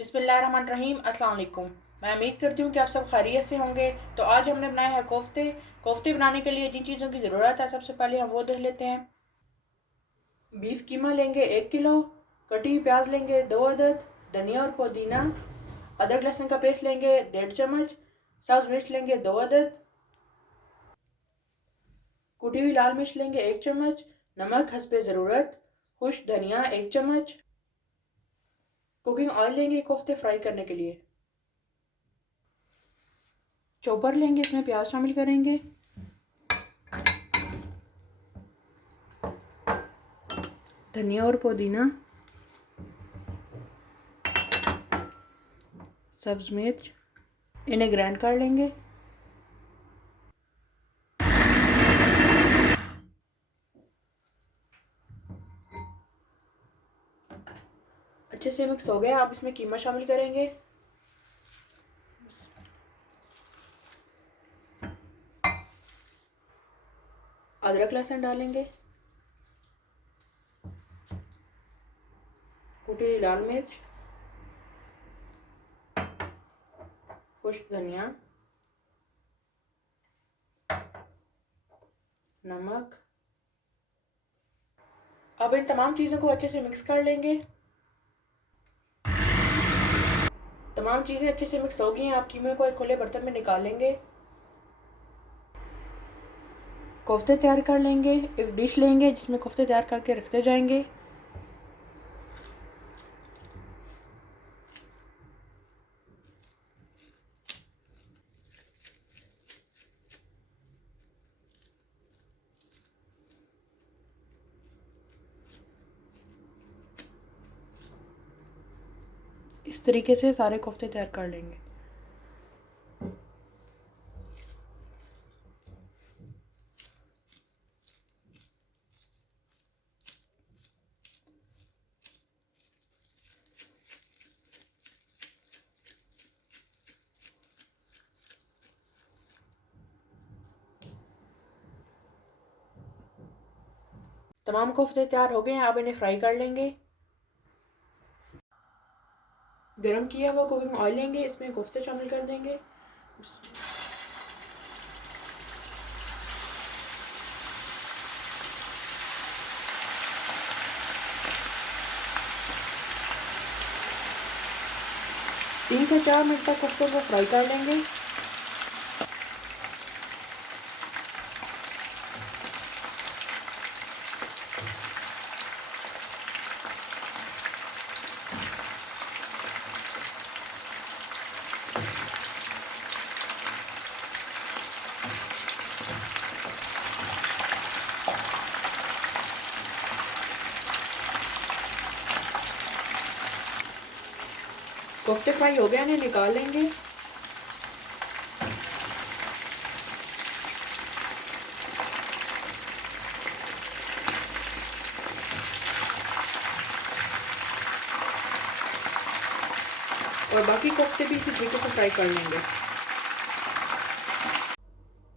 बिस्मिल्लाहिर्रहमानिर्रहीम। अस्सलाम वालेकुम। मैं उम्मीद करती हूँ कि आप सब खैरियत से होंगे। तो आज हमने बनाया है कोफ्ते। कोफ्ते बनाने के लिए जिन चीज़ों की ज़रूरत है सबसे पहले हम वो देख लेते हैं। बीफ कीमा लेंगे 1 किलो, कटी हुई प्याज लेंगे 2 अदद, धनिया और पुदीना, अदरक लहसुन का पेस्ट लेंगे 1.5 चम्मच, सब्ज़ मिर्च लेंगे 2 अदद, कुटी हुई लाल मिर्च लेंगे 1 चम्मच, नमक हस्बे ज़रूरत, खुश्क धनिया 1 चम्मच, कुकिंग ऑयल लेंगे कोफ्ते फ्राई करने के लिए। चॉपर लेंगे, इसमें प्याज शामिल करेंगे, धनिया और पुदीना, सब्ज़ मिर्च, इन्हें ग्राइंड कर लेंगे। अच्छे से मिक्स हो गया। आप इसमें कीमा शामिल करेंगे, अदरक लहसुन डालेंगे, कुटी हुई लाल मिर्च, खुश्क धनिया, नमक। अब इन तमाम चीज़ों को अच्छे से मिक्स कर लेंगे। तमाम चीज़ें अच्छे से मिक्स हो गई हैं। आप कीमे को एक खुले बर्तन में निकालेंगे, कोफ्ते तैयार कर लेंगे। एक डिश लेंगे जिसमें कोफ्ते तैयार करके रखते जाएंगे। इस तरीके से सारे कोफ्ते तैयार कर लेंगे। तमाम कोफ्ते तैयार हो गए हैं। अब इन्हें फ्राई कर लेंगे। गरम किया हुआ कुकिंग ऑयल लेंगे, इसमें कोफ्ते शामिल कर देंगे। 3 से 4 मिनट तक कोफ्तों को फ्राई कर लेंगे। कोफ्ते फ्राई हो गए, इन्हें निकाल लेंगे। और बाकी कोफ्ते भी इसी तरीके से फ्राई कर लेंगे।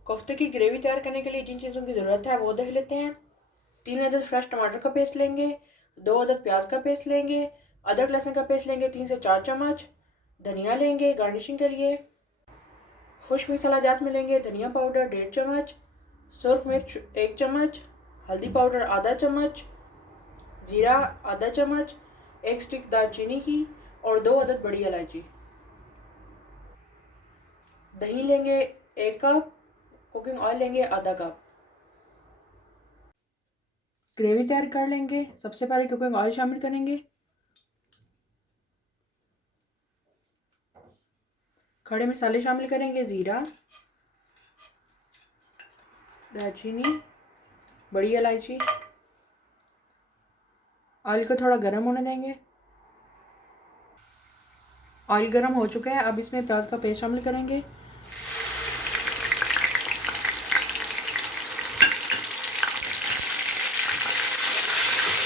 कोफ्ते की ग्रेवी तैयार करने के लिए जिन चीज़ों की ज़रूरत है वो देख लेते हैं। 3 अदद फ्रेश टमाटर का पेस्ट लेंगे, 2 अदद प्याज का पेस्ट लेंगे, अदरक लहसुन का पेस्ट लेंगे 3 से 4 चम्मच, धनिया लेंगे गार्निशिंग के लिए, खुश्क मसाला जात में लेंगे धनिया पाउडर 1.5 चम्मच, सुरख मिर्च 1 चम्मच, हल्दी पाउडर आधा चम्मच, ज़ीरा आधा चम्मच, एक स्टिक दालचीनी की और 2 अदद बड़ी इलायची। दही लेंगे 1 कप, कुकिंग ऑयल लेंगे आधा कप। ग्रेवी तैयार कर लेंगे। सबसे पहले कुकिंग ऑयल शामिल करेंगे, खड़े मसाले शामिल करेंगे, ज़ीरा, दालचीनी, बड़ी इलायची। ऑयल को थोड़ा गर्म होने देंगे। ऑयल गर्म हो चुका है। अब इसमें प्याज का पेस्ट शामिल करेंगे,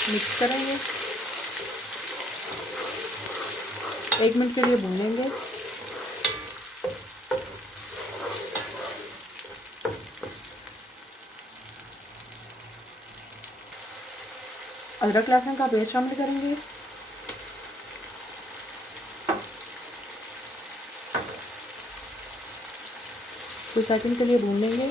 मिक्स करेंगे, 1 मिनट के लिए भून लेंगे। अदरक लहसुन का पेस्ट शामिल करेंगे, कुछ सेकंड के लिए भून लेंगे।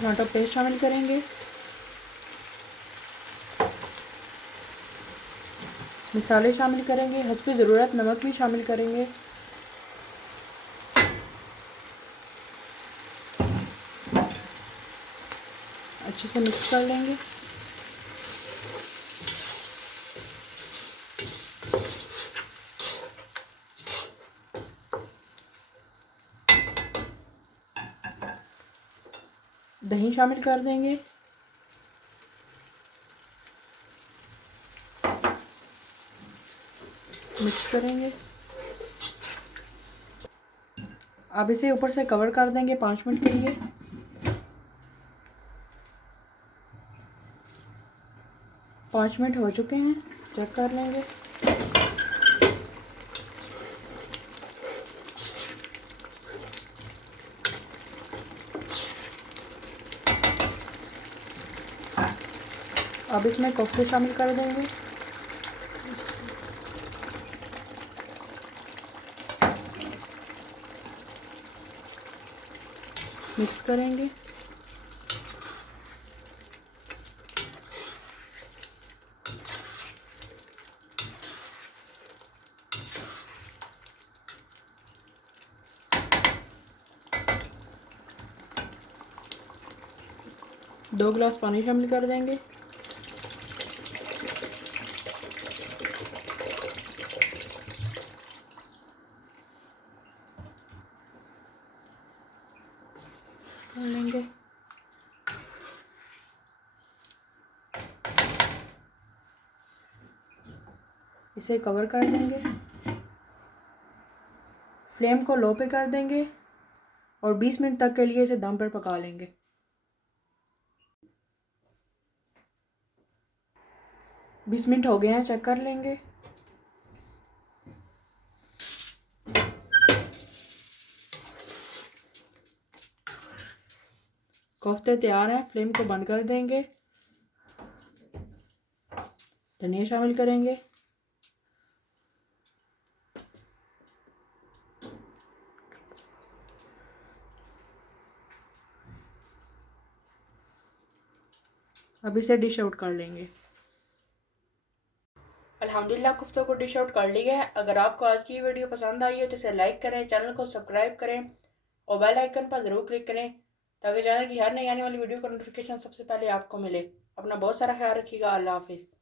टमाटो पेस्ट शामिल करेंगे, मसाले शामिल करेंगे, हस्बे ज़रूरत नमक भी शामिल करेंगे। अच्छे से मिक्स कर लेंगे। दही शामिल कर देंगे। मिक्स करेंगे। अब इसे ऊपर से कवर कर देंगे 5 मिनट के लिए। 5 मिनट हो चुके हैं, चेक कर लेंगे। अब इसमें कोफ्ते शामिल कर देंगे। मिक्स करेंगे। दो गिलास पानी शामिल कर देंगे। कर लेंगे। इसे कवर कर देंगे। फ्लेम को लो पे कर देंगे और 20 मिनट तक के लिए इसे दम पर पका लेंगे। 20 मिनट हो गए हैं, चेक कर लेंगे। कोफ्ते तैयार हैं, फ्लेम को बंद कर देंगे। धनिया शामिल करेंगे। अब इसे डिश आउट कर लेंगे। अल्हम्दुलिल्लाह कोफ्तों को डिश आउट कर लिया है। अगर आपको आज की वीडियो पसंद आई हो तो इसे लाइक करें, चैनल को सब्सक्राइब करें और बेल आइकन पर ज़रूर क्लिक करें ताकि चैनल की हर नई आने वाली वीडियो का नोटिफिकेशन सबसे पहले आपको मिले। अपना बहुत सारा ख्याल रखिएगा। अल्लाह हाफिज़।